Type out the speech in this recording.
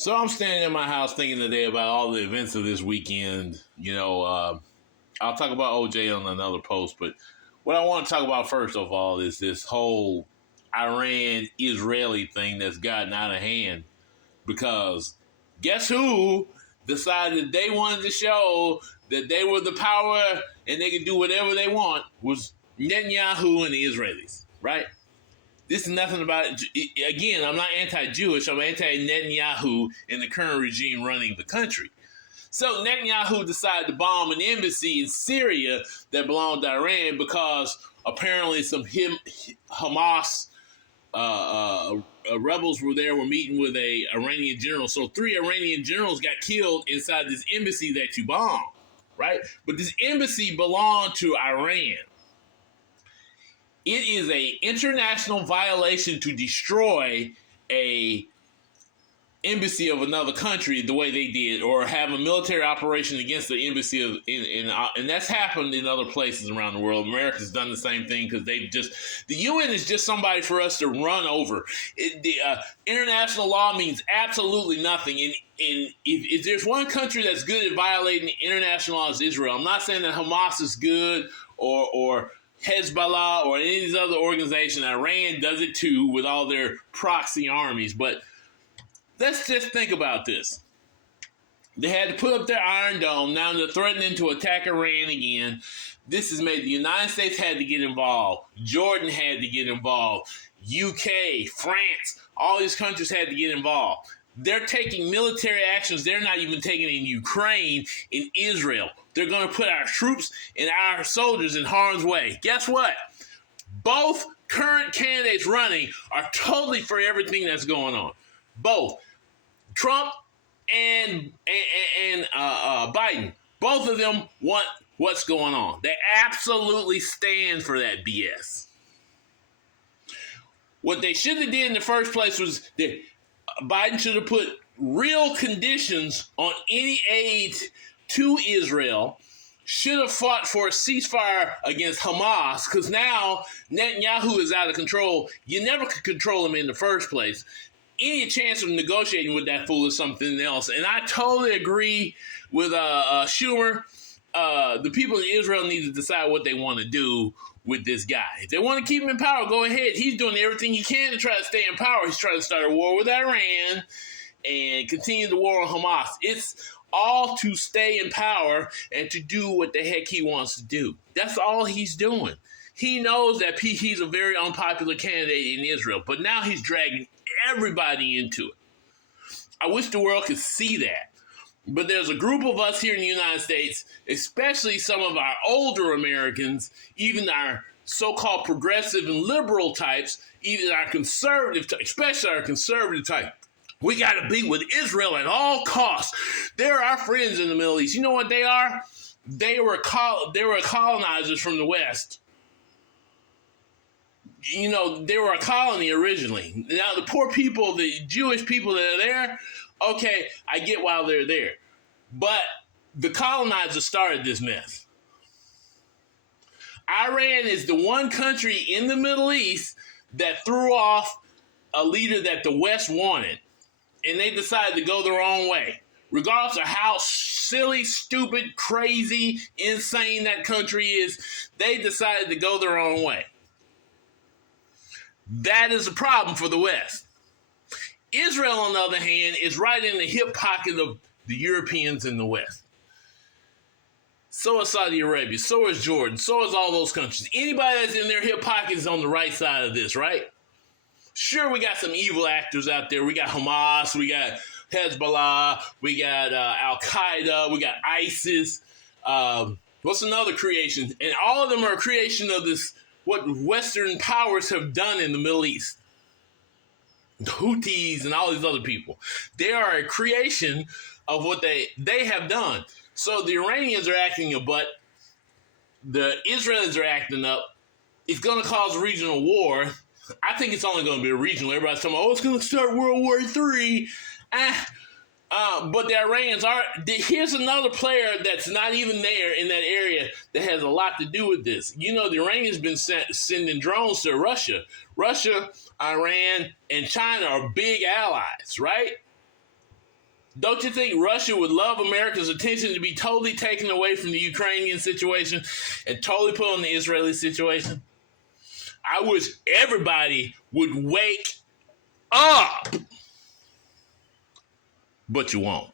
So I'm standing in my house thinking today about all the events of this weekend. I'll talk about OJ on another post, but what I want to talk about first of all is this whole Iran-Israeli thing that's gotten out of hand. Because guess who decided that they wanted to show that they were the power and they could do whatever they want was Netanyahu and the Israelis, right? This is nothing about it. Again, I'm not anti-Jewish. I'm anti-Netanyahu and the current regime running the country. So Netanyahu decided to bomb an embassy in Syria that belonged to Iran because apparently some Hamas rebels were meeting with a Iranian general. So 3 Iranian generals got killed inside this embassy that you bombed, right? But this embassy belonged to Iran. It is an international violation to destroy a embassy of another country the way they did, or have a military operation against the embassy and that's happened in other places around the world. America's done the same thing because the UN is just somebody for us to run over. International law means absolutely nothing. And if there's one country that's good at violating international law, it's Israel. I'm not saying that Hamas is good or Hezbollah or any of these other organizations. Iran does it too with all their proxy armies. But let's just think about this. They had to put up their Iron Dome. Now they're threatening to attack Iran again. This has made the United States had to get involved. Jordan had to get involved. UK, France, all these countries had to get involved. They're taking military actions they're not even taking in Ukraine, in Israel. They're going to put our troops and our soldiers in harm's way. Guess what? Both current candidates running are totally for everything that's going on. Both. Trump and Biden. Both of them want what's going on. They absolutely stand for that BS. What they should have did in the first place was that Biden should have put real conditions on any aid to Israel, should have fought for a ceasefire against Hamas, because now Netanyahu is out of control. You never could control him in the first place. Any chance of negotiating with that fool is something else. And I totally agree with Schumer. The people in Israel need to decide what they want to do with this guy. If they want to keep him in power, go ahead. He's doing everything he can to try to stay in power. He's trying to start a war with Iran and continue the war on Hamas. It's all to stay in power and to do what the heck he wants to do. That's all he's doing. He knows that he's a very unpopular candidate in Israel, but now he's dragging everybody into it. I wish the world could see that. But there's a group of us here in the United States, especially some of our older Americans, even our so-called progressive and liberal types, even our conservative type, especially our conservative type. We got to be with Israel at all costs. They're our friends in the Middle East. You know what they are? They were colonizers from the West. You know, they were a colony originally. Now, the poor people, the Jewish people that are there, okay, I get why they're there. But the colonizers started this mess. Iran is the one country in the Middle East that threw off a leader that the West wanted. And they decided to go their own way. Regardless of how silly, stupid, crazy, insane that country is, they decided to go their own way. That is a problem for the West. Israel, on the other hand, is right in the hip pocket of the Europeans in the West. So is Saudi Arabia. So is Jordan. So is all those countries. Anybody that's in their hip pocket is on the right side of this, right? Sure, we got some evil actors out there. We got Hamas. We got Hezbollah. We got Al-Qaeda. We got ISIS. What's another creation? And all of them are a creation of this, what Western powers have done in the Middle East. The Houthis and all these other people. They are a creation of what they have done. So the Iranians are acting a butt. The Israelis are acting up. It's going to cause a regional war. I think it's only going to be a regional. Everybody's talking about, it's going to start World War III. But the Iranians are. Here's another player that's not even there in that area that has a lot to do with this. You know, the Iranians been sending drones to Russia. Russia, Iran, and China are big allies, right? Don't you think Russia would love America's attention to be totally taken away from the Ukrainian situation and totally put on the Israeli situation? I wish everybody would wake up. But you won't.